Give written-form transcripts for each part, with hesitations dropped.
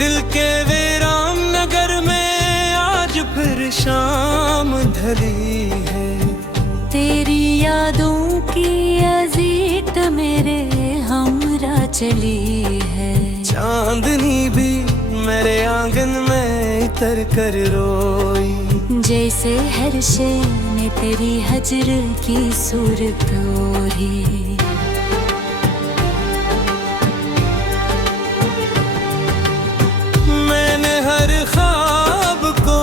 दिल के वीरान नगर में आज फिर शाम ढली है। तेरी यादों की अजीत मेरे हमरा चली है। चांदनी भी मेरे आंगन में इतर कर रोई, जैसे हर शे ने तेरी हजर की सूरत ओढ़ी। मैंने हर ख्वाब को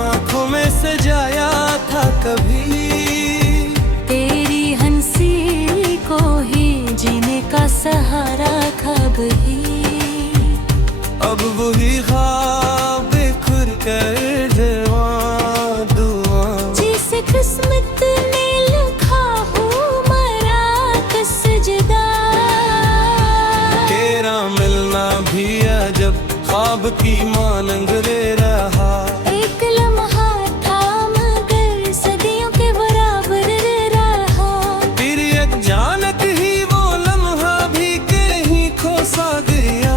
आँखों में सजाया था कभी, तेरी हंसी को ही जीने का सहारा ख्वाब ही। अब वही ख्वाब खुर कर दुआ, जिसे किस्मत ने लिखा हो मरा का सजदा। तेरा मिलना भी अजब ख्वाब की मानंग ले रहा। एक लम्हा था मगर सदियों के बराबर रहा। फिर अचानक ही वो लम्हा भी कहीं खो सा गया।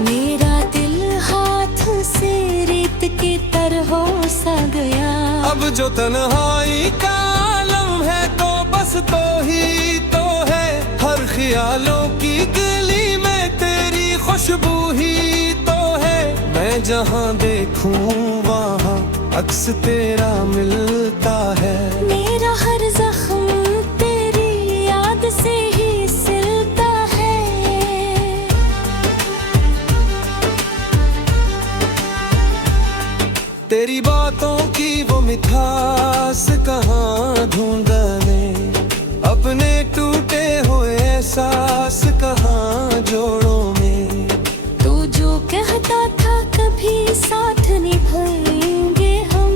मेरा दिल हाथ से रेत की तरह हो सा गया। अब जो तन्हाई का आलम है तो बस तो ही तो है। हर ख्यालों की गली में तेरी खुशबू ही तो है। मैं जहाँ देखूं वहाँ अक्स तेरा मिलता है। मेरा हर जख्म तेरी याद से ही सिलता है। तेरी बातों की वो मिठास कहाँ ढूंढने, अपने टूटे हुए एहसास कहाँ जोड़ों में। तू जो कहता था कभी साथ निभाएंगे हम,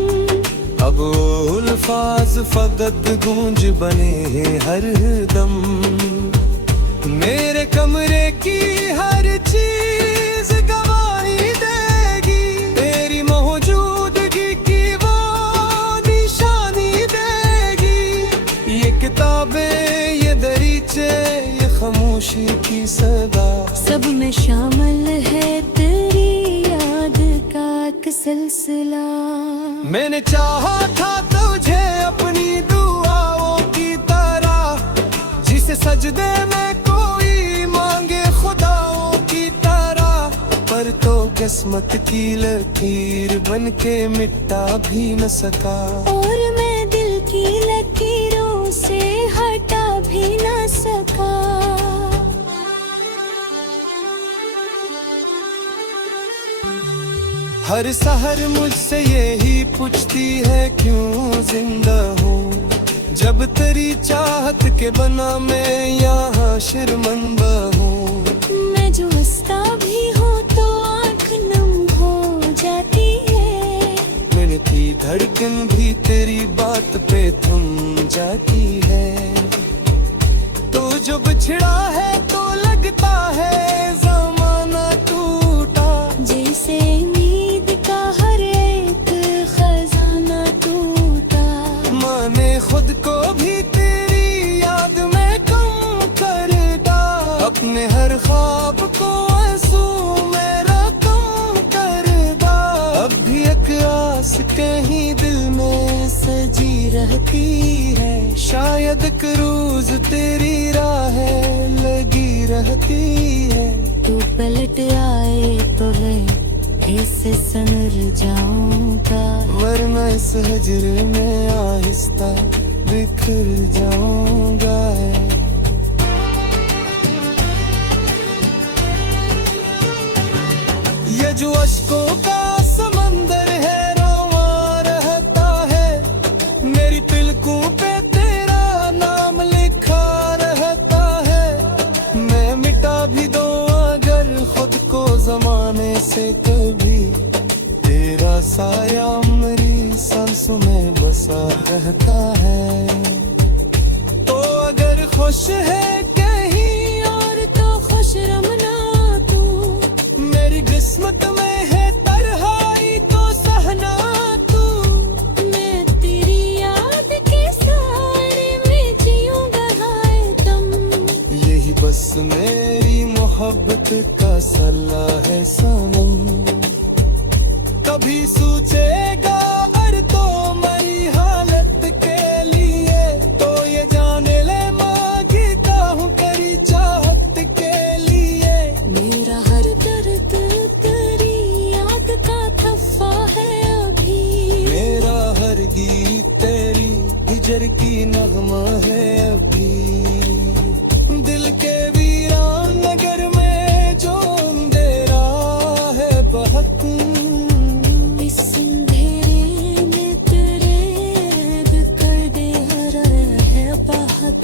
अब वो अल्फाज फकत गूंज बने हैं हर दम। मेरे कमरे की हर चीज गवाही देगी, तेरी मौजूदगी की वो निशानी देगी। ये किताबें, ये दरीचे, ये खामोशी की सदा, सब में शामिल है तेरी याद का एक सिलसिला। मैंने चाहा था तुझे अपनी दुआओं की तरह, जिसे सजदे में कोई मांगे खुदाओं की तरह। पर तो किस्मत की लकीर बन के मिटा भी न सका। और मैं दिल की लकीरों से हटा भी न सका। हर सहर मुझसे यही पूछती है क्यों जिंदा हूँ, जब तेरी चाहत के बना मैं यहाँ शर्मिंदा हूँ। मैं जो हंसता भी हूँ तो आँख नम हो जाती है। मिलती धड़कन भी तेरी बात पे थम जाती है। तो जो बिछड़ा है तो लगता है ज़माना टूटा, जैसे नींद का हर एक खजाना टूटा। माने खुद को भी तेरी याद में कम करता, अपने हर ख्वाब को आंसू मेरा कम करता। अब भी एक आस कहीं दिल में सजी रहती है, शायद एक रोज तेरी राहें लगी रहती है। तू पलट आए तो ऐसे सनर जाऊंगा, वरना इस हजर में आहिस्ता बिखर जाऊंगा। ये जो अश्कों का समंदर है रवा रहता है, मेरी तिलकों पे तेरा नाम लिखा रहता है। मैं मिटा भी दूं अगर खुद को जमाने से कभी, तेरा साया मेरी सांसों में बसा रहता है। तो अगर खुश है कहीं और तो खुश रमना तू। मेरी किस्मत में है तरहाई तो सहना तू। मैं तेरी याद के सारे में जीऊंगा हाय दम। यही बस मेरी मोहब्बत का सल्ला है सनम। कभी सोचेगा और तो मेरी हालत के लिए तो ये जाने ले मांगता हूँ करी चाहत के लिए। मेरा हर दर्द तेरी याद का थप्पा है अभी, मेरा हर गीत तेरी हिजर की नगमा है अभी। दिल के वीरान नगर में जो अंधेरा है बहुत, इस अंधेरे में तेरे कर दे हरा है बहुत।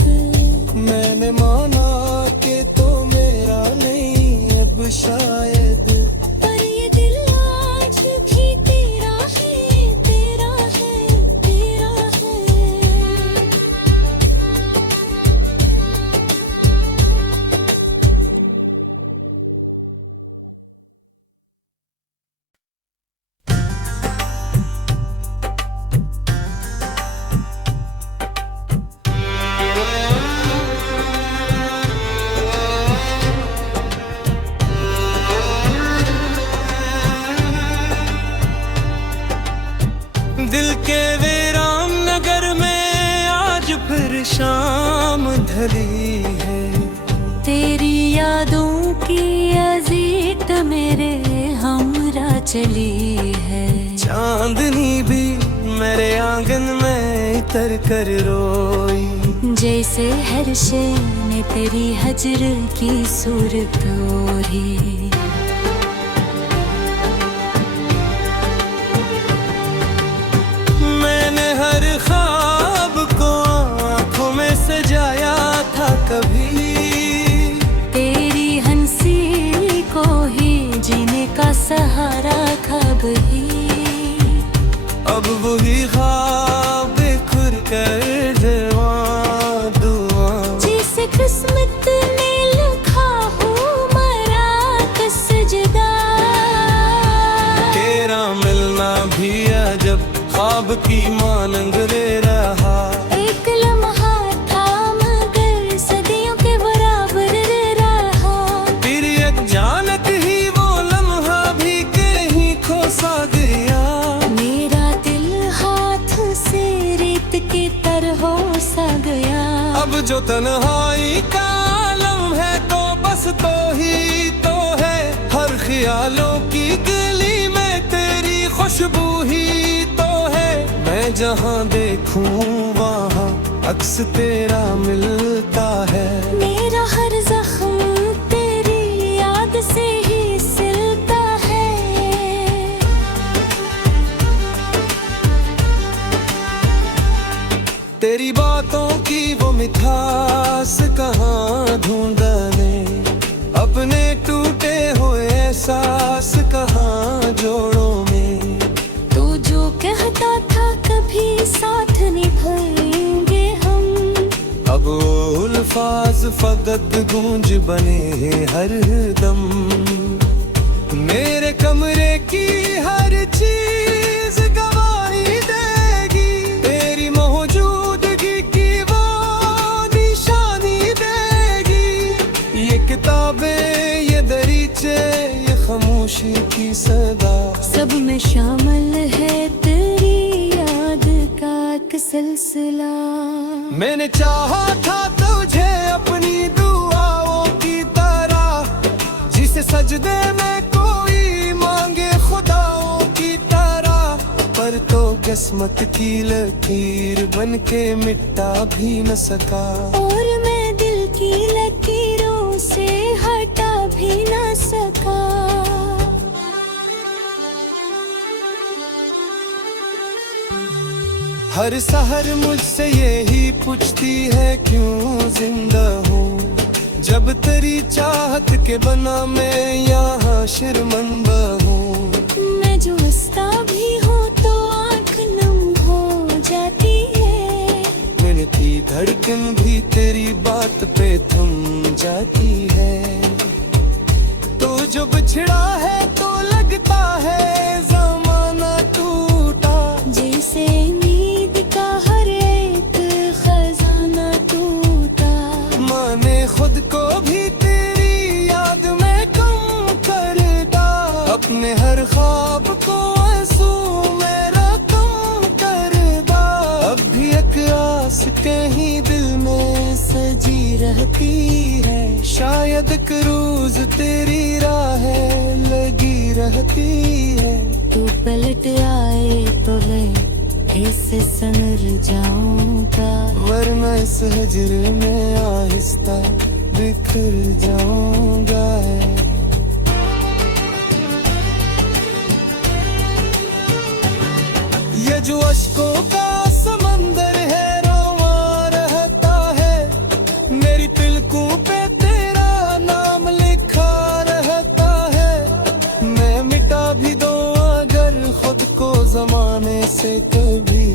मैंने माना कि तो मेरा नहीं अब शायद, पर ये दिल आज भी तेरा है, तेरा है, तेरा है। दिल के वीरान नगर में आज फिर शाम ढली है। तेरी यादों की अजीत मेरे हमरा चली है। चांदनी भी मेरे आंगन में इतर कर रोई, जैसे हर शे ने तेरी हजर की सूरत ओढ़ी। मैंने हर ख्वाब को आंखों में सजाया था कभी, तेरी हंसी को ही जीने का सहारा ख्वाब ही। अब वही ख्वाब खुर कर दुआ दुआ, जिसे किस्मत ने लिखा हो मरा के सजदा। तेरा मिलना भी अजब ख्वाब की मानंग ले रहा। एक लम्हा था मगर सदियों के बराबर रहा। फिर अचानक ही वो लम्हा भी कहीं खो सा गया। मेरा दिल हाथ से रेत की तरह सा गया। अब जो तन्हाई का आलम है तो बस तो ही तो है। हर ख्यालों की गली में तेरी खुशबू ही तो है। मैं जहाँ देखूं वहाँ अक्स तेरा मिलता है। मेरा हर जख्म तेरी याद से ही सिलता है। तेरी बातों की वो मिठास कहाँ ढूंढने, अपने टूटे हुए एहसास कहाँ जोड़ों में। तू जो कहता था कभी साथ निभाएंगे हम, अब वो अल्फाज फकत गूंज बने हैं हर दम। मेरे कमरे की हर चीज गवाही देगी, तेरी मौजूदगी की वो निशानी देगी। ये किताबें, ये दरीचे, ये खामोशी की सदा, सब में शामिल है तेरी याद का एक सिलसिला। मैंने चाहा था तुझे अपनी दुआओं की तरह, जिसे सजदे में कोई मांगे खुदाओं की तरह। पर तो किस्मत की लकीर बन के मिटा भी न सका। और मैं दिल की लकीरों से हटा भी न सका। हर सहर मुझसे यही पूछती है क्यों जिंदा हूँ, जब तेरी चाहत के बना मैं यहाँ शर्मिंदा हूँ। मैं जो हंसता भी हूँ तो आँख नम हो जाती है। मैंने की धड़कन भी तेरी बात पे थम जाती है। तो जो बिछड़ा है तो लगता है जमाना टूटा, जैसे नींद का हर एक खजाना टूटा। माने खुद को भी तेरी याद में कम करता, अपने हर ख्वाब को शायद क्रूज तेरी राहें लगी रहती है। तू पलट आए तो मैं ऐसे सनर जाऊंगा, वरना इस हजर में आहिस्ता बिखर जाऊंगा। ये जो अश्कों का समंदर है रोवा रहता है, मेरी तिलकों पे तेरा नाम लिखा रहता है। मैं मिटा भी दूं अगर खुद को जमाने से कभी,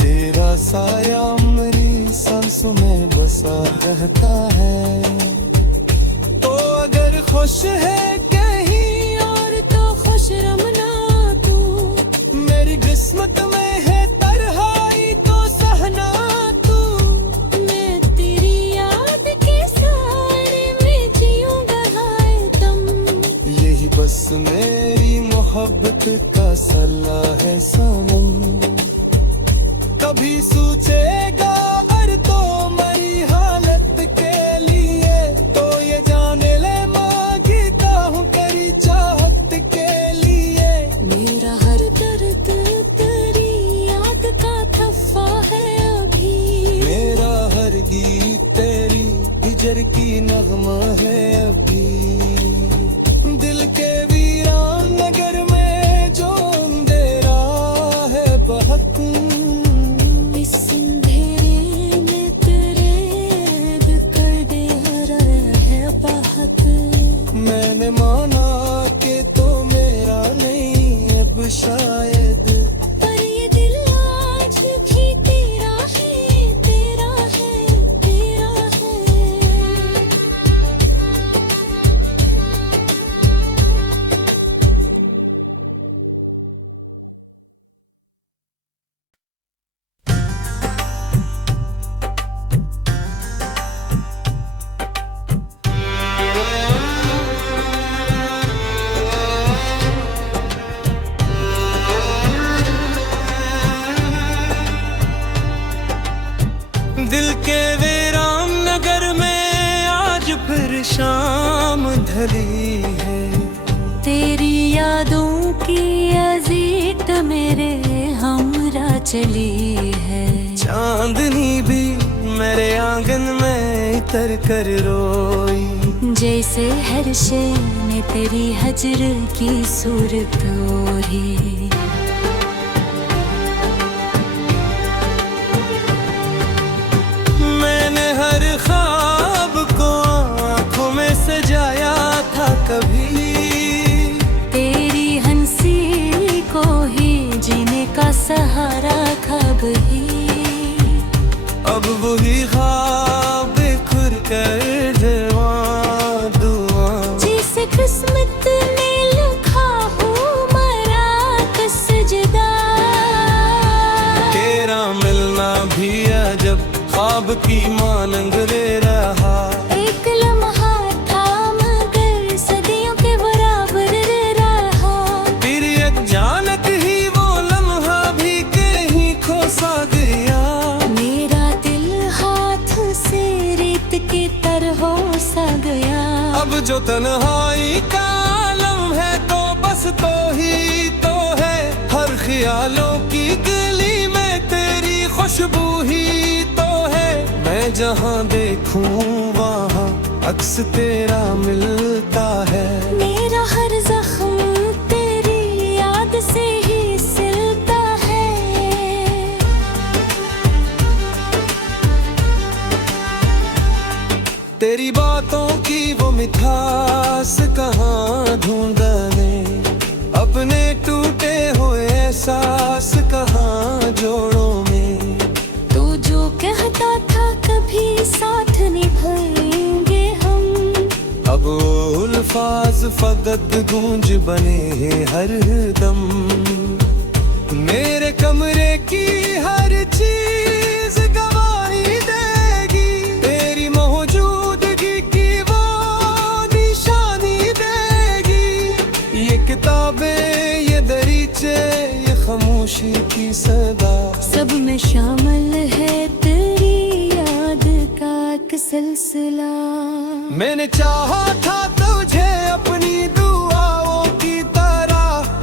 तेरा साया मेरी सांसों में बसा रहता है। तो अगर खुश है कहीं और तो खुश रमना तू, मेरी किस्मत में है तरहाई तो सहना तू। मैं तेरी याद के सारे में जीऊंगा हाय दम। यही बस मेरी मोहब्बत का सल्ला है सनम। कभी सोचेगा अर तो मेरी हालत के लिए, तो ये जाने ले मांगता हूँ तेरी चाहत के लिए। मेरा हर दर्द तेरी याद का थफ्फा है अभी, मेरा हर गीत तेरी हिजर की नगमा है अभी। दिल के वीरान नगर में जो अंधेरा है बहुत, इस अंधेरे में तेरे बिखर दे हरा है बहुत। मैंने माना कि तो मेरा नहीं अब शायद, पर ये दिल आज भी तेरा है, तेरा है, तेरा है। दिल के वीरान नगर में आज फिर शाम ढली है। तेरी यादों की अजीत मेरे हमरा चली है। चांदनी भी मेरे आंगन में इतर कर रोई, जैसे हर शे ने तेरी हजर की सूरत ओढ़ी। मैंने हर ख्वाब को आंखों में सजाया था कभी, तेरी हंसी को ही जीने का सहारा ख्वाब ही। अब वही ख्वाब खुर कर दुआ जिसे किस्मत ने लिखा हो मरा का सजदा। तेरा मिलना भी अजब ख्वाब की मानंग ले रहा। एक लम्हा था मगर सदियों के बराबर रहा। फिर अचानक ही वो लम्हा भी कहीं खो सा गया। मेरा दिल हाथ से रेत की तरह सा गया। अब जो तन्हाई का आलम है तो बस तो ही तो है। हर ख्यालों की गली में तेरी खुशबू ही तो है। मैं जहाँ देखूं वहाँ अक्स तेरा मिलता है। मेरा हर जख्म तेरी याद से ही सिलता है। तेरी बातों की वो मिठास कहाँ ढूंढने, अपने टूटे हुए एहसास कहाँ जोड़ों में। तू जो कहता था कभी साथ निभाएंगे हम, अब उल्फाज फकत गूंज बने हर दम। मेरे कमरे की हर चीज गवाही देगी, तेरी मौजूदगी की वो निशानी देगी। ये किताबें, ये दरीचे, ये खामोशी की सदा, सब में शामिल है तेरी याद का अक्स सिलसिला। मैंने चाहा था तुझे अपनी दुआओं की तरह,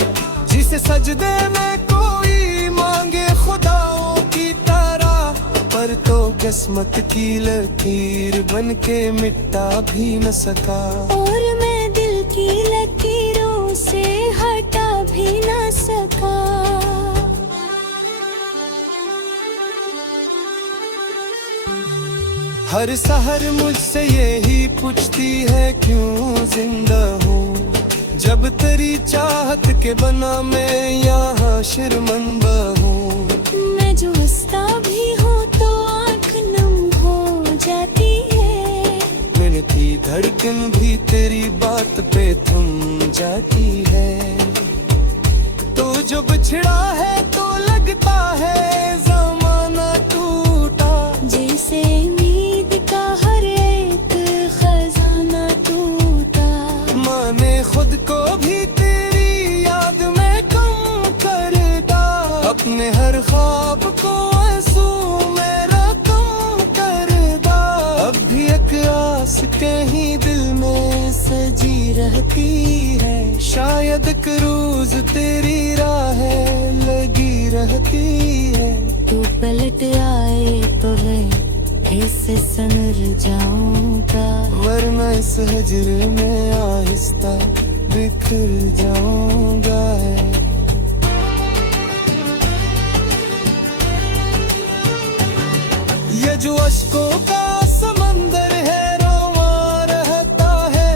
जिसे सजदे में कोई मांगे खुदाओं की तरह, पर तो किस्मत की लकीर बन के मिटा भी न सका। और मैं दिल की लकीरों से हटा भी न सका। हर सहर मुझसे यही पूछती है क्यों जिंदा हूँ, जब तेरी चाहत के बना मैं यहाँ शर्मिंदा हूँ। मैं जो हंसता भी हूँ तो आँख नम हो जाती है। मैंने की धड़कन भी तेरी बात पे थम जाती है। तो जो बिछड़ा है तो लगता है जमाना टूटा, जैसे नींद का हर एक खजाना टूटा। माने खुद को भी तेरी याद में कम करता, अपने हर ख्वाब को आंसू मेरा कम करता। अब भी एक आस कहीं दिल में सजी रहती है, शायद एक रोज तेरी राहें लगी रहती है। तू पलट आए तो मैं ऐसे संवर जाऊंगा, वरना इस हजर में आहिस्ता बिखर जाऊंगा। ये जो अश्कों का समंदर है रवा रहता है,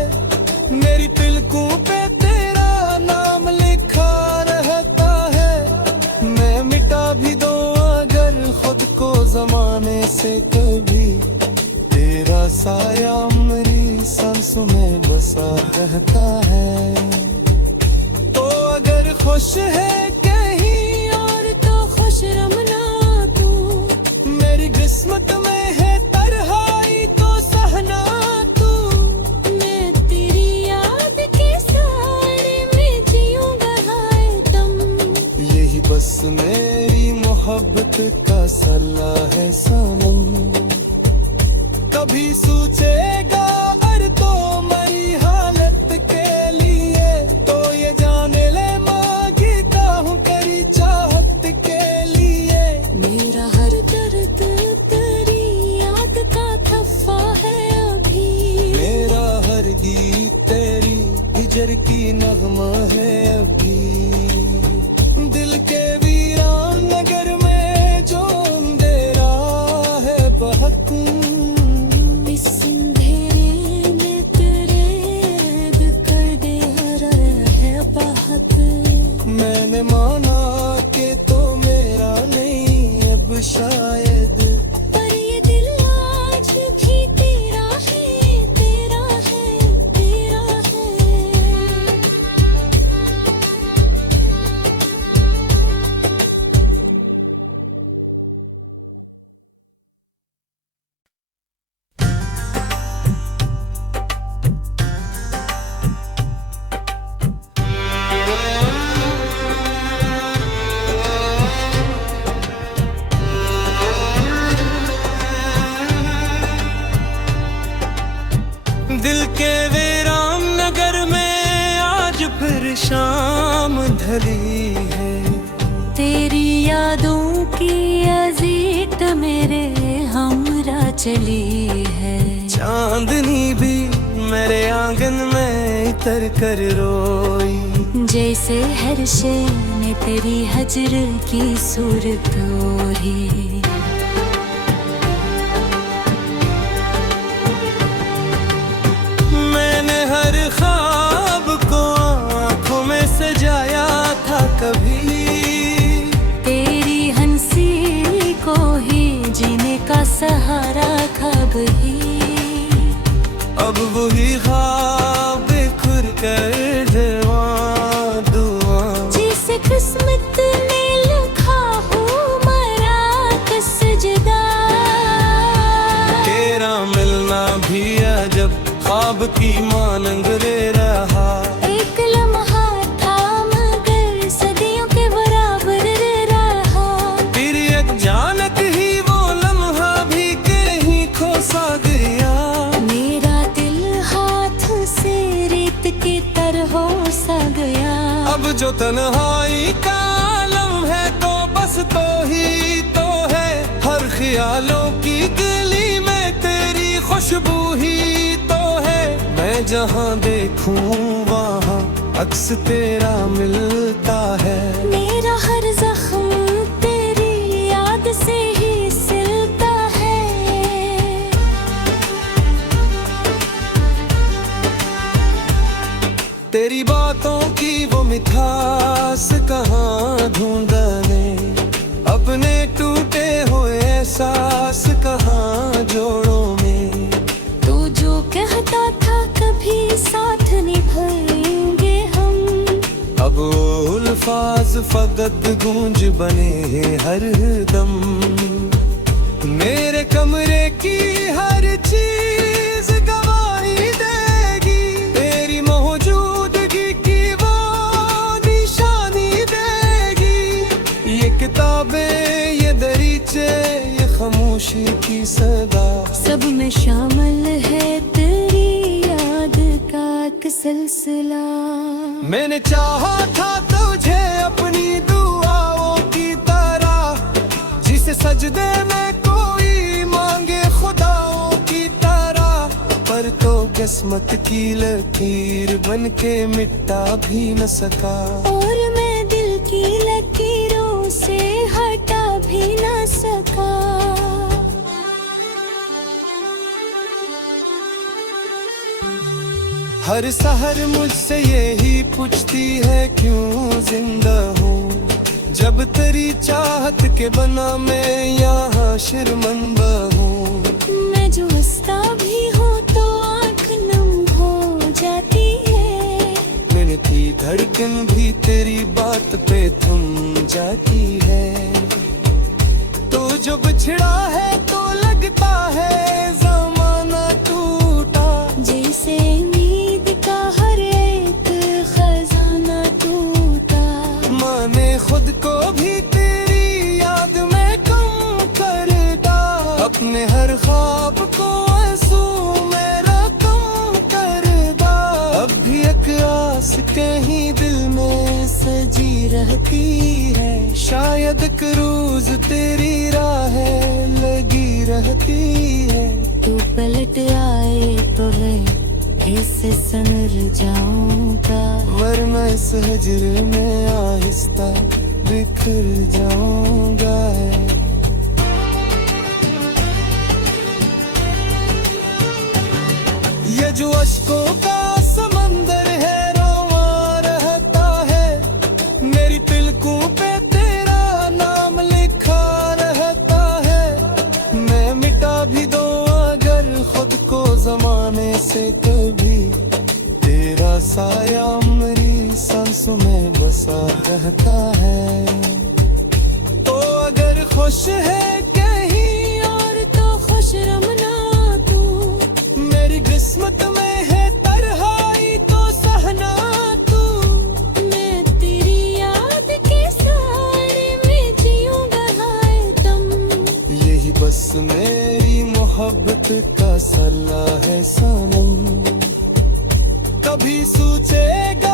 मेरी तिलकों पे तेरा नाम लिखा रहता है। मैं मिटा भी दूं अगर खुद को जमाने से कभी, तेरा साया मेरी सांसों में बसा रहता है। तो अगर खुश है कहीं और तो खुश रमना तू। मेरी किस्मत में है तरहाई तो सहना तू। मैं तेरी याद के सारे में जीऊंगा हाय दम। यही बस मेरी मोहब्बत का सला है सनम। कभी सोचेगा अर तो मेरी हालत के लिए, तो ये जाने ले मांगता हूँ करी चाहत के लिए। मेरा हर दर्द तेरी याद का थप्पा है अभी। मेरा हर गीत तेरी हिजर की नगमा है अभी। दिल के वीरान नगर में जो अंधेरा है बहुत, इस अंधेरे में तेरे बिखर दे हरा है बहुत। मैंने माना कि तो मेरा नहीं अब शायद, पर ये दिल आज भी तेरा है, तेरा है, तेरा है। दिल के वीरान नगर में आज फिर शाम ढली है। तेरी यादों की अजीत मेरे हमरा चली है। चांदनी भी मेरे आंगन में इतर कर रोई, जैसे हर शे ने तेरी हजर की सूरत ओढ़ी। मैंने हर ख्वाब को आंखों में सजाया था कभी, तेरी हंसी को ही जीने का सहारा ख्वाब ही। अब वही ख्वाब खुर कर दुआ दुआ, जिसे किस्मत ने लिखा हो मरा के सजदा। तेरा मिलना भी अजब ख्वाब की मानंग ले रहा। एक लम्हा था मगर सदियों के बराबर रहा। तेरी अचानक ही वो लम्हा भी कहीं खो सा गया। की तरह सा गया। अब जो तन्हाई का आलम है तो बस तो ही तो है, हर ख्यालों की गली में तेरी खुशबू ही तो है। मैं जहाँ देखूं वहाँ अक्स तेरा मिलता है। मेरा हर जख्म तेरी याद से ही सिलता है। तेरी बातों की वो मिठास कहाँ ढूंढने, अपने टूटे हुए एहसास कहाँ जोड़ों में। तू जो कहता था कभी साथ निभाएंगे हम, अब वो अल्फाज फकत गूंज बने हर दम। मेरे कमरे की हर चीज गवाही देगी, तेरी मौजूदगी की वो निशानी देगी। ये किताबें, ये दरीचे, ये खामोशी की सदा, सब में शामिल है तेरी याद का एक सिलसिला। मैंने चाहा था तुझे अपनी दुआओं की तरह, जिसे सजदे में कोई मांगे खुदाओं की तरह। पर तो किस्मत की लकीर बन के मिटा भी न सका, और मैं दिल की लकीरों से हटा भी न सका। हर सहर मुझसे यही पूछती है क्यों जिंदा हूँ, जब तेरी चाहत के बना मैं यहाँ शर्मिंदा हूँ। मैं जो हंसता भी हूँ तो आँख नम हो जाती है। मैंने की धड़कन भी तेरी बात पे थम जाती है। तो जो बिछड़ा है तो लगता है जमाना टूटा, जैसे नींद का हर एक खजाना टूटा। माने खुद को भी तेरी याद में कम कर दा, अपने हर ख्वाब को आंसू मेरा कम कर दा। अब भी एक आस कहीं दिल में सजी रहती है, शायद एक रोज तेरी राहें लगी रहती है। तू पलट आए तो मैं ऐसे सनर जाऊंगा, वरना इस हजर में आहिस्ता बिखर जाऊंगा। ये जो अश्कों का समंदर है रोवा रहता है, मेरी तिलकों पे तेरा नाम लिखा रहता है। मैं मिटा भी दूं अगर खुद को जमाने से कभी, तेरा साया मेरी सांसों में बसा रहता है। तो अगर खुश है कहीं और तो खुश रमना तू, मेरी किस्मत में है तरहाई तो सहना तू। मैं तेरी याद के सारे में जीऊंगा हाय दम। यही बस मेरी मोहब्बत का सल्ला है सनम, कभी सोचेगा